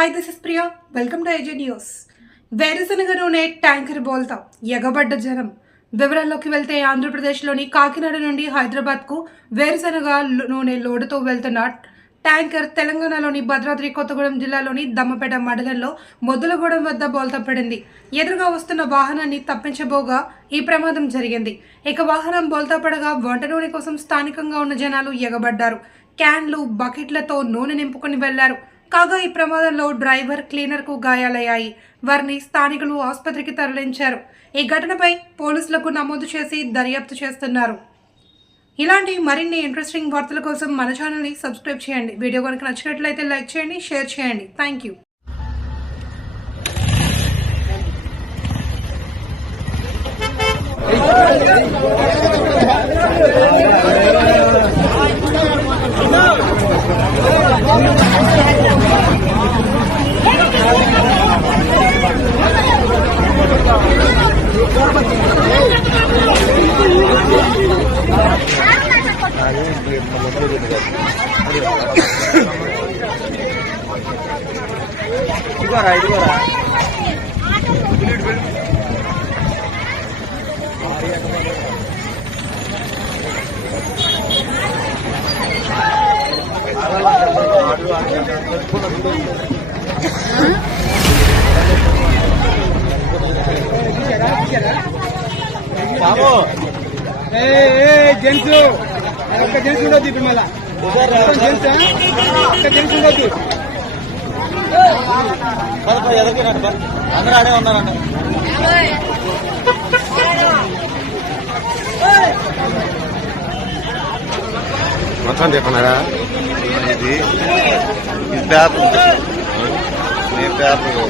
Hi this is Priya welcome to ఏజే news. వేరుశనగ నూనె tanker బోల్తా ఎగబడ్డ జనం. వివరాల్లోకి వెళ్తే ఆంధ్రప్రదేశ్లోని కాకినాడ నుండి హైదరాబాద్కు వేరుశనగ నూనె లోడుతో వెళ్తున్న ట్యాంకర్ తెలంగాణలోని భద్రాద్రి కొత్తగూడెం జిల్లాలోని దమ్మపేట మండలంలో మొదలగూడెం వద్ద బోల్తా పడింది. ఎదురుగా వస్తున్న వాహనాన్ని తప్పించబోగా ఈ ప్రమాదం జరిగింది. ఇక వాహనం బోల్తా పడగా వంట నూనె కోసం స్థానికంగా ఉన్న జనాలు ఎగబడ్డారు. క్యాన్లు బకెట్లతో నూనె నింపుకొని వెళ్లారు. కాగా ఈ ప్రమాదంలో డ్రైవర్ క్లీనర్ కు గాయాలయ్యాయి. వారిని స్థానికులు ఆసుపత్రికి తరలించారు. ఈ ఘటనపై పోలీసులకు నమోదు చేసి దర్యాప్తు చేస్తున్నారు. ఇలాంటి మరిన్ని ఇంట్రెస్టింగ్ వార్తల కోసం మన ఛానల్ని సబ్స్క్రైబ్ చేయండి. వీడియో కనుక నచ్చినట్లయితే లైక్ చేయండి, షేర్ చేయండి. Thank you. జెంట్స్ ఒక్క జెంట్స్ ఉండొద్దు. ఇప్పుడు మళ్ళా జెంట్స్ ఒక్క జెంట్స్ ఉండొద్దు. అందరూ ఆడే ఉన్నారంట. మొత్తం చెప్పన్నారా? ఇది పేపర్ పేపర్